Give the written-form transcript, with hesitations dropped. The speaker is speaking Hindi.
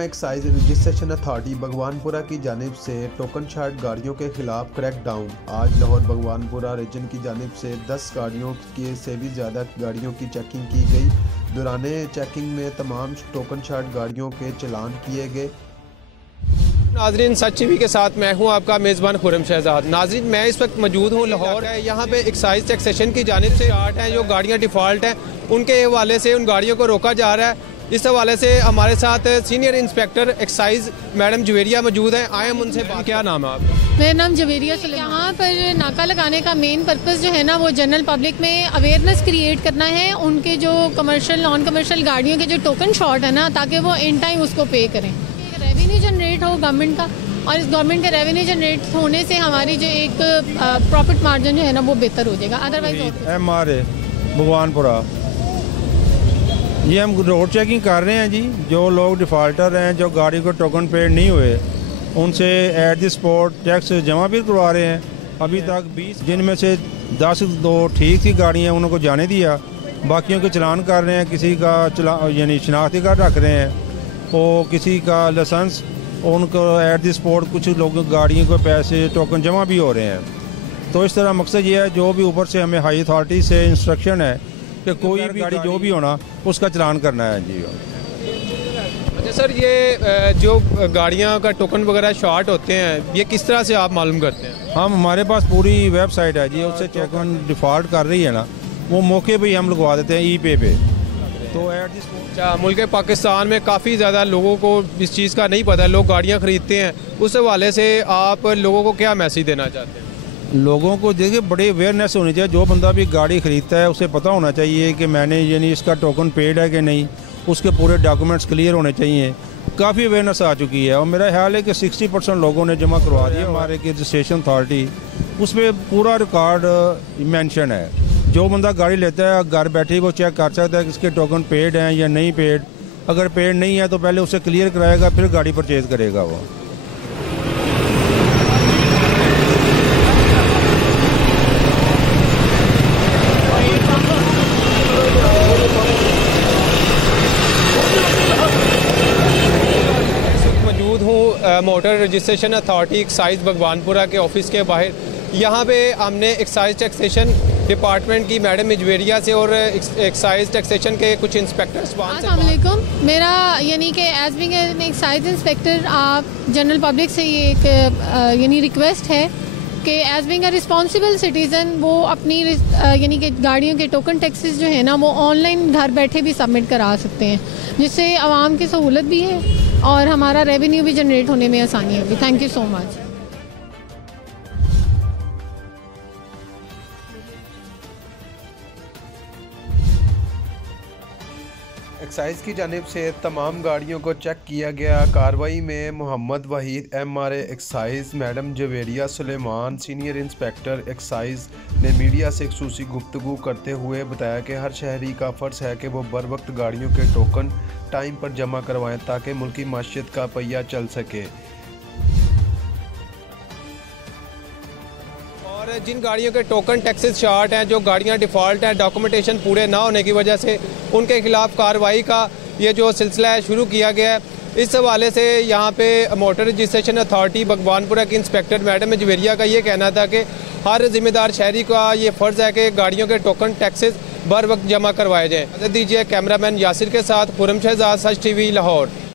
महकमा एक्साइज रजिस्ट्रेशन अथॉरिटी भगवानपुरा की जानिब से टोकन शार्ट गाड़ियों के खिलाफ क्रैकडाउन। आज लाहौर भगवानपुरा रीजन की जानिब से 10 गाड़ियों के से भी ज़्यादा गाड़ियों की चेकिंग की गई। दौरान चेकिंग में तमाम टोकन शार्ट गाड़ियों के चलान किए गए। नाजरीन, सच टीवी के साथ मैं हूं आपका मेज़बान खुरम शहजाद। नाजरीन, मैं इस वक्त मौजूद हूं लाहौर। यहाँ पे एक्साइज टैक्सेशन की जानिब से शार्ट हैं जो गाड़ियाँ डिफ़ॉल्ट हैं, उनके हवाले से उन गाड़ियों को रोका जा रहा है। इस हवाले से हमारे साथ senior inspector excise madam Javeria मौजूद हैं। आए हम उनसे बात। क्या नाम है आपका? मेरा नाम जवेरिया सुलेमान। यहाँ पर नाका लगाने का मेन पर्पस जो है ना, वो जनरल पब्लिक में अवेयरनेस क्रिएट करना है। उनके जो कमर्शियल नॉन कमर्शियल गाड़ियों के जो टोकन शॉर्ट है ना, ताकि वो इन टाइम उसको पे करें। रेवेन्यू जनरेट हो गवर्नमेंट का, और इस गवर्नमेंट के रेवेन्यू जनरेट होने से हमारी जो एक प्रॉफिट मार्जिन जो है ना, वो बेहतर हो जाएगा। अदरवाइज हमारे भगवानपुरा ये हम रोड चेकिंग कर रहे हैं जी। जो लोग डिफ़ॉल्टर हैं, जो गाड़ी को टोकन पेड नहीं हुए, उनसे एट द स्पॉट टैक्स जमा भी करवा रहे हैं। अभी तक 20, जिनमें से 10 दो ठीक थी गाड़ियाँ, उनको जाने दिया। बाकियों के चलान कर रहे हैं। किसी का यानी शनाख्ती कार्ड रख रहे हैं, और किसी का लाइसेंस, उनको एट द स्पॉट कुछ लोग गाड़ियों को पैसे टोकन जमा भी हो रहे हैं। तो इस तरह मकसद ये है, जो भी ऊपर से हमें हाई अथॉरिटी से इंस्ट्रक्शन है कि कोई भी गाड़ी जो भी होना उसका चलान करना है जी। अच्छा सर, ये जो गाड़ियाँ का टोकन वगैरह शॉर्ट होते हैं, ये किस तरह से आप मालूम करते हैं? हम हमारे पास पूरी वेबसाइट है जी, उससे टोकन डिफ़ॉल्ट कर रही है ना, वो मौके पे ही हम लगवा देते हैं ई-पे पे। तो एट दिस अच्छा, मुल्क पाकिस्तान में काफ़ी ज़्यादा लोगों को इस चीज़ का नहीं पता, लोग गाड़ियाँ ख़रीदते हैं। उस हवाले से आप लोगों को क्या मैसेज देना चाहते हैं? लोगों को देखिए, बड़ी अवेयरनेस होनी चाहिए। जो बंदा भी गाड़ी ख़रीदता है उसे पता होना चाहिए कि मैंने यानी इसका टोकन पेड है कि नहीं, उसके पूरे डॉक्यूमेंट्स क्लियर होने चाहिए। काफ़ी अवेयरनेस आ चुकी है, और मेरा ख्याल है कि 60% लोगों ने जमा करवा दिया। हमारे की रजिस्ट्रेशन अथॉरिटी उस पर पूरा रिकॉर्ड मेंशन है। जो बंदा गाड़ी लेता है, घर बैठे ही वो चेक कर सकता है कि इसके टोकन पेड हैं या नहीं पेड। अगर पेड नहीं है तो पहले उसे क्लियर कराएगा, फिर गाड़ी परचेज़ करेगा वो। Motor registration authority excise Bhagwanpura के ऑफिस के बाहर यहाँ पे हमने एक्साइज टैक्सेशन डिपार्टमेंट की मैडम जवेरिया से और एक्साइज टैक्सेशन के कुछ इंस्पेक्टर्स। अस्सलाम वालेकुम। मेरा यानी कि as being an excise inspector, आप जनरल पब्लिक से ये एक यानी रिक्वेस्ट है कि as being a responsible citizen, वो अपनी यानी कि गाड़ियों के टोकन टैक्सेस जो है ना, वो ऑनलाइन घर बैठे भी सबमिट करा सकते हैं, जिससे आवाम की सहूलत भी है और हमारा रेवेन्यू भी जनरेट होने में आसानी होगी। Thank you so much. Excise की जानिब से तमाम गाड़ियों को चेक किया गया। कार्रवाई में Mohammad Waheed MRA excise, madam Javeria Suleman senior inspector excise ने मीडिया से खुसूसी गुफ्तगू करते हुए बताया कि हर शहरी का फ़र्ज़ है कि वो बर वक्त गाड़ियों के टोकन टाइम पर जमा करवाएं, ताकि मुल्की माशियत का पहिया चल सके। और जिन गाड़ियों के टोकन टैक्सेस शार्ट हैं, जो गाड़ियां डिफ़ॉल्ट हैं, डॉक्यूमेंटेशन पूरे ना होने की वजह से उनके खिलाफ कार्रवाई का ये जो सिलसिला है शुरू किया गया है। इस हवाले से यहाँ पे मोटर रजिस्ट्रेशन अथॉरिटी भगवानपुरा की इंस्पेक्टर मैडम जवेरिया का ये कहना था कि हर जिम्मेदार शहरी का ये फ़र्ज़ है कि गाड़ियों के टोकन टैक्सेस बर वक्त जमा करवाए जाएँ। दीजिए कैमरामैन यासिर के साथ खुरम शहजाद, सच टीवी लाहौर।